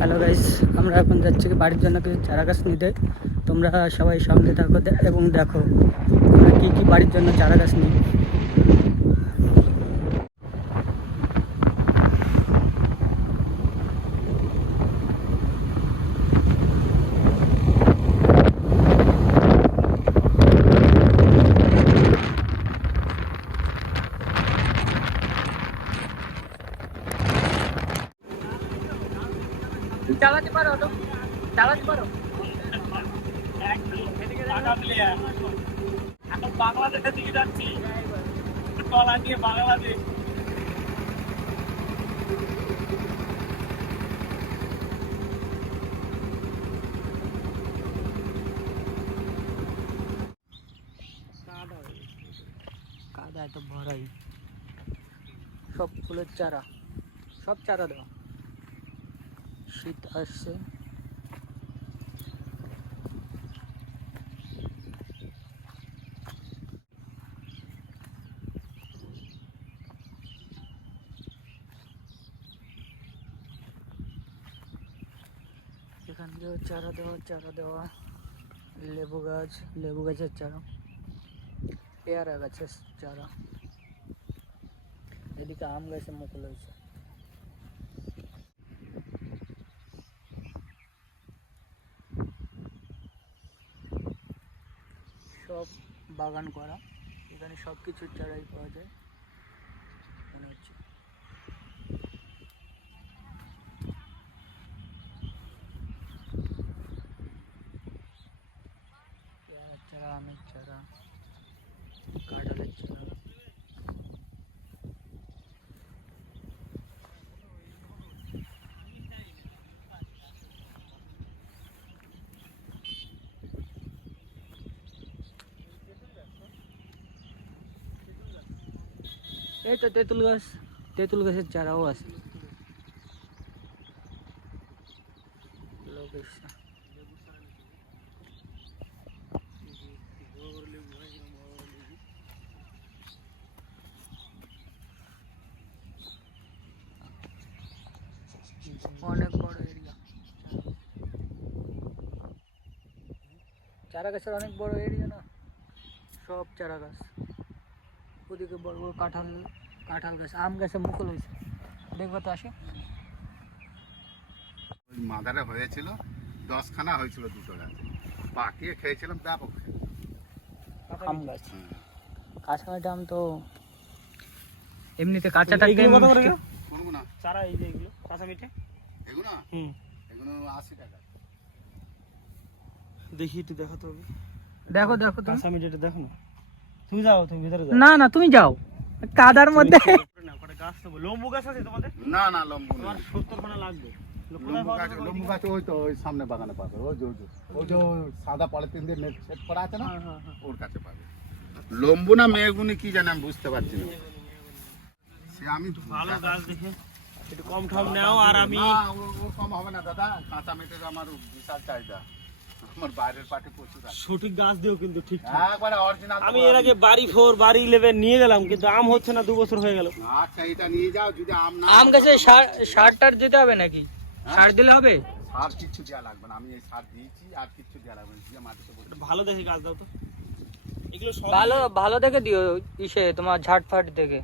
Hello guys আমরা এখন যাচ্ছি বাড়ির জন্য কিছু চারা গাছ নিতে। তোমরা সবাই সঙ্গে থাকো এবং দেখো আমরা কী কী বাড়ির জন্য চারা গাছ নিই চালাতে পারো চালাতে পারো এখন বাংলাদেশের দিকে যাচ্ছি। কলা নিয়ে বাংলাদেশ কাদা ভরাই সব ফুলের চারা। সব চারা দেওয়া। শীত আসছে। এখান দিয়েও চারা দেওয়া চারা দেওয়া, লেবু গাছ, লেবু গাছের চারা, পেয়ারা গাছের চারা। এদিকে আম গাছে মুকুল হয়েছে সব বাগান করা। এখানে সব কিছুর চারাই পাওয়া যায় মনে হচ্ছে পেয়ারার চারা আমের চারা কাঁঠালের চারা এই তো তেঁতুল গাছ তেঁতুল গাছের চারাও আছে লোক এসছে। অনেক বড় এরিয়া চারা গাছের অনেক বড় এরিয়া না? সব চারা গাছ ওদিকে বড় বড় কাঁঠাল কাঁঠাল গাছ আম গাছে মুকুল হয়েছে। দেখবে তো আসে। ওই মাদারে হয়েছিল দশখানা হয়েছিল দুটো গাছ। পাকিয়ে খেয়েছিলাম ব্যাপক। আম গাছ। কাঁচা দাম তো এমনিতে কাঁচাটা চারা এই যে এগুলো কাঁচা মিঠে? এগুলো? হুম। এগুলো আশি টাকা। দেখি একটু দেখো তো দেখো দেখো তুমি। কাঁচা মিঠেটা দেখো না। তুমি যাও তুমি ভিতরে যাও। না না তুমি যাও। কাদার মধ্যে। গাছ নেব। লম্বু গাছ আছে তোমাদের? না না লম্বু তোমার সত্তর খানা লাগবে। লম্বু গাছ লম্বু গাছ ওই তো ওই সামনে বাগানে পাবে। ওই যে ওই যে ওই যে ওই সাদা পলিথিন দিয়ে নেট সেট করা আছে না? হ্যাঁ, হ্যাঁ, হ্যাঁ। ওর কাছে পাবে। লম্বু না মেগুনি কি জানি আমি বুঝতে পারছি না। সে আমি ভালো গাছ দেখে। একটু কম ঠম নাও আর আমি ও- ওর কম হবে না দাদা। কাঁচা মেটের আমার বিশাল চাহিদা। আমার বাইরের পার্টি প্রচুর আছে। সঠিক গাছ দিও কিন্তু ঠিক একবারে অরিজিনাল আমি এর আগে বাড়ি ফোর বাড়ি ইলেভেন নিয়ে গেলাম কিন্তু আম হচ্ছে না দু বছর হয়ে গেল। আচ্ছা এটা নিয়ে যাও যদি আম না আম গাছে সার টার দিতে হবে নাকি? সার দিলে হবে? সার কিচ্ছু দেওয়া লাগবে না আমি এই সার দিয়েছি আর কিচ্ছু দেওয়া লাগবে না দিয়ে মাটিতে বসে ভালো দেখে গাছ দাও তো। এগুলো সব ভালো ভালো দেখে দিও ইসে তোমার ঝাট ফাট দেখে।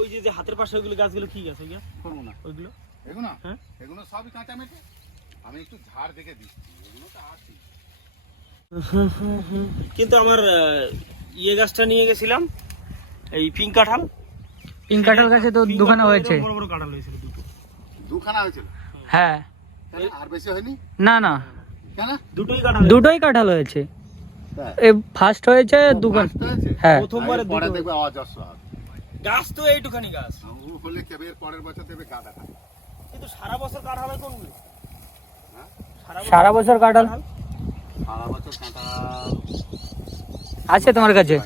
ওই যে যে হাতের পাশে ওইগুলো গাছগুলো কি গাছ ওই গাছ করব না। ওইগুলো? এগুলো হ্যাঁ। এগুলো সবই কাঁচা মেটে? আমি একটু ঝাড় দেখে দিচ্ছি। এগুলো তো আছে কিন্তু আমার ইয়ে গাছটা নিয়ে গেছিলাম এই পিঙ্ক কাঁঠাল। পিঙ্ক কাঁঠাল গাছে তো দুখানা হয়েছে। বড় বড় কাঁঠাল হয়েছিল দুটো। দুখানা হয়েছিল? হ্যাঁ। আর বেশি হয়নি? না না। কেন? দুটোই কাঁঠাল দুটোই কাঁঠাল হয়েছে? এ ফার্স্ট হয়েছে ও, দুখান হ্যাঁ। প্রথমবারে পরে দুটো। দেখবে অজস্র। গাছ তো এইটুখানি গাছ। ও হলে কেবে পরের বছর দেবে গাঁদা খাবে কিন্তু সারা বছর কাঁঠাল হয় কোনগুলো? হ্যাঁ? সারা বছর কাঁঠাল? সারা বছর কাঁটা আছে তোমার কাছে।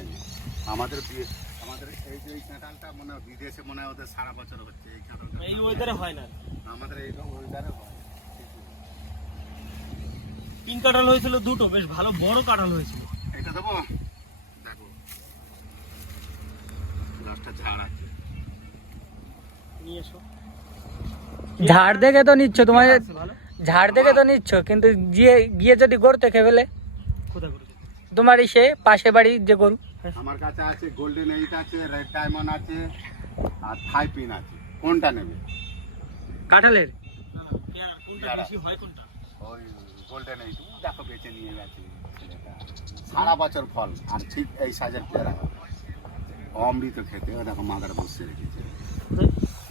আমাদের আমাদের এই যে এই কাঁঠালটা মনে হয় বিদেশে মনে হয় ওদের সারা বছর হচ্ছে এই কাঁঠালটা এই ওয়েদারে হয় না। আমাদের এই ওইদারে হয়। পিঙ্ক কাঁঠাল হয়েছিল দুটো। বেশ ভালো বড় কাঁঠাল হয়েছিল। এটা দেবো? দেখো। গাছটা ঝাড় আছে। নিয়ে এসো। ঝাড় দেখে তো নিচ্ছ তোমার ঝাড় দেখে তো নিচ্ছ কিন্তু গিয়ে গিয়ে যদি গরুতে খেয়ে ফেলে? তোমার সে পাশে বাড়ি যে গরু। আমার কাছে আছে গোল্ডেন এইট আছে রেড ডায়মন্ড আছে আর থাই পিন আছে। কোনটা নেবে? কাঁঠালের? কোনটা বেশি হয় কোনটা? ওই গোল্ডেন এইট দেখো বেঁচে নিয়ে গেছে। সারা বছর ফল আর ঠিক এই সাজের পেয়ারা। অমৃত খেতে ও দেখো মাদার বসে রেখেছে।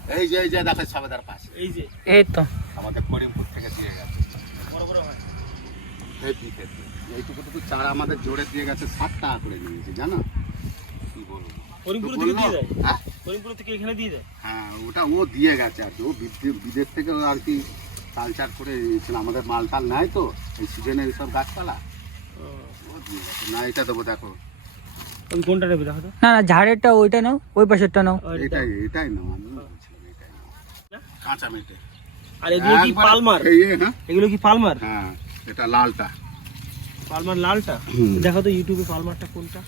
এই যে এই যে দেখো সবেদার পাশে। এই যে। এই তো। আমাদের করিমপুর থেকে দিয়ে গেছে। বড় বড় হয়। খেতে এইটুকুটুকু চারা আমাদের জোরে দিয়ে গেছে ষাট টাকা করে নিয়েছে জানো? কি বলব? করিমপুর থেকে দিয়ে দেয় হ্যাঁ? করিমপুর থেকে এখানে দিয়ে দেয় হ্যাঁ ওটা ও দিয়ে গেছে আর কি। ও বিদে- বিদেশ থেকে আর কি কালচার করে দিয়েছিল আমাদের মাল টাল নাই তো এই সিজনে এইসব গাছপালা। ও। দিয়ে গেছে। না এটা দেবো দেখো। তুমি কোনটা নেবে দেখো না না ঝাড়েরটা ওইটা নাও ওই পাশেরটা নাও। এটাই এটাই না আমি বলছিলাম এটাই নাও। কাঁচা মেটে আর এগুলো কি পালমার? হ্যাঁ। এগুলো কি পালমার? হ্যাঁ এটা লালটা। পালমার লালটা? দেখো তো ইউটিউবে পালমারটা কোনটা।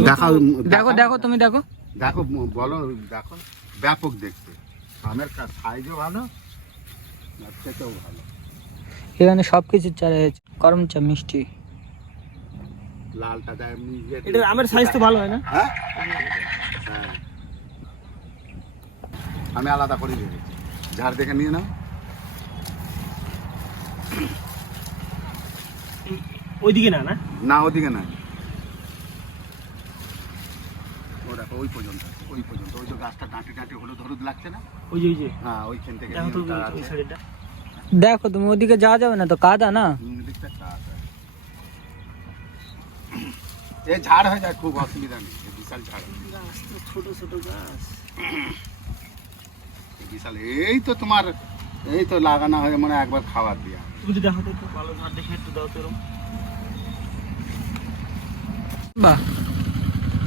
দেখাও দেখো দেখো তুমি দেখো। দেখো বলো দেখো। ব্যাপক দেখতে। আমের সাইজও ভালো আর খেতেও ভালো। এখানে সব কিছুর চারা হয়েছে। করম চা মিষ্টি। লালটা দেয় ইয়ে- আমের সাইজ তো ভালো হয় না? হ্যাঁ। হ্যাঁ। আমি আলাদা করে রেখেছি ঝাড় দেখে নিয়ে নাও ওইদিকে না না না ওদিকে না ও দেখো ওই পর্যন্ত আছে, ওই পর্যন্ত ওই যে গাছটা ডাঁটি ডাঁটি হলুদ হলুদ লাগছে না ওই যে ওই যে হ্যাঁ ওইখান থেকে দেখো তো নিয়ে তার ওই আছে। সাইডটা দেখো তুমি ওদিকে যাওয়া যাবে না তো কাদা না হুম, এদিকটা একটা আছে। এ ঝাড় হয়ে যায় খুব অসুবিধা নেই এ বিশাল ঝাড় গাছ তো ছোট ছোট গাছ এ বিশাল এই তো তোমার এই তো লাগানো হয়ে মানে একবার খাবার দিয়া। তুমি তো দেখো একটু ভালো ধার দেখে একটু দাও তো বাহ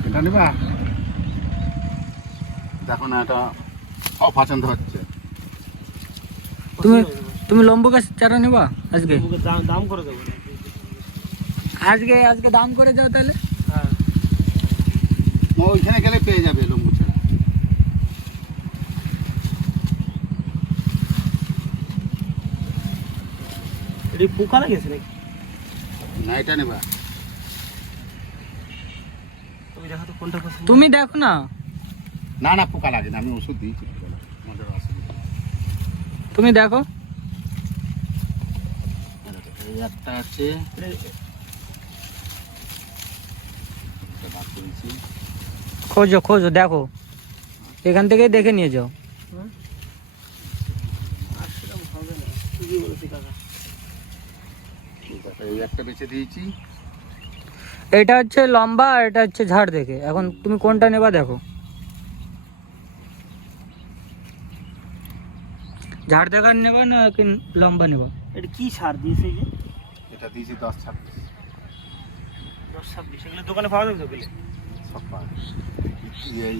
এটা নেবা? দেখো না এটা অপছন্দ হচ্ছে। তুমি তুমি লম্বু গাছ চারা নেবা আজকে? দাম দাম করে দেবো আজকে আজকে দাম করে যাও তাহলে। হ্যাঁ। ওইখানে গেলে পেয়ে যাবে লম্বু ছেড়া এটা পোকা লাগেছে নাকি? না এটা নেবা। তুমি দেখো তো কোনটা পছন্দ। তুমি দেখো না। না না পোকা লাগে না আমি ওষুধ দিয়েছি। তুমি দেখো। একটা আছে। খোঁজো খোঁজো দেখো। এখান থেকেই দেখে নিয়ে যাও হ্যাঁ? আর সেরকম হবে না ঠিকই বলেছি কাকা এই একটা বেছে দিয়েছি। এটা হচ্ছে লম্বা আর এটা হচ্ছে ঝাড় দেখে। এখন তুমি কোনটা নেবা দেখো। ঝাড় দেখার নেবা না কি লম্বা নেবা? এটা কি সার দিয়েছে যে? এটা দিয়েছি দশ ছাব্বিশ। দশ ছাব্বিশ এগুলো দোকানে পাওয়া যাবে তো সব পাওয়া এই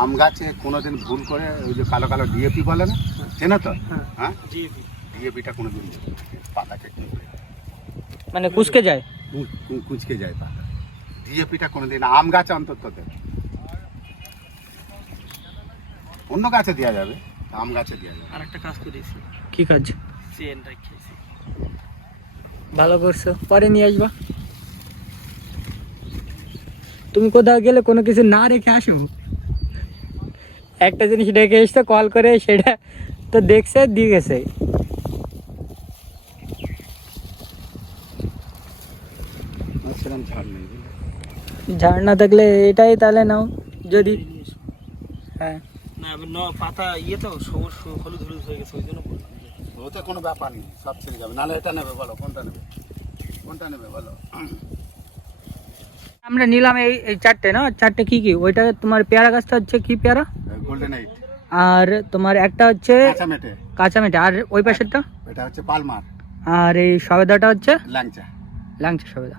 আম গাছে কোনোদিন ভুল করে ওই যে কালো কালো ডিএপি বলে না? চেনো তো? হ্যাঁ। হ্যাঁ? জিএপি ডিএপিটা কোনোদিন পাতা কেটে মানে কুচকে যায়। কুচকে যায় পাতা ডিএপিটা কোনোদিন আম গাছ অন্তত দেবে অন্য গাছে দেওয়া যাবে আম গাছে দেওয়া যাবে। আর একটা কাজ করেছি কি কাজ? চেন রাখিয়েছি ভালো করছ। পরে নিয়ে আসবা। তুমি কোথাও গেলে কোনো কিছু না রেখে আসো। একটা জিনিস রেখে এসছো কল করে সেটা তো দেখছে দিয়ে গেছে আর সেরকম ছাড় নেই বুঝলে? ঝাড় না থাকলে এটাই তাহলে নাও যদি। হ্যাঁ। না পাতা ইয়ে তো সবুজ হলুদ হলুদ হয়ে গেছে ওই জন্য ওতে কোনো ব্যাপার নেই সব ছেড়ে যাবে। নাহলে এটা নেবে বলো কোনটা নেবে? কোনটা নেবে বলো? আমরা নিলাম এই এই চারটে না? চারটে কি কি? ওইটা তোমার পেয়ারা গাছটা হচ্ছে কি পেয়ারা? গোল্ডেন এইট আর তোমার একটা হচ্ছে কাঁচা মেটে। আর ওই পাশেরটা? এটা হচ্ছে পালমার। আর এই সবেদাটা হচ্ছে? ল্যাংচা। লাংচা সবেদা।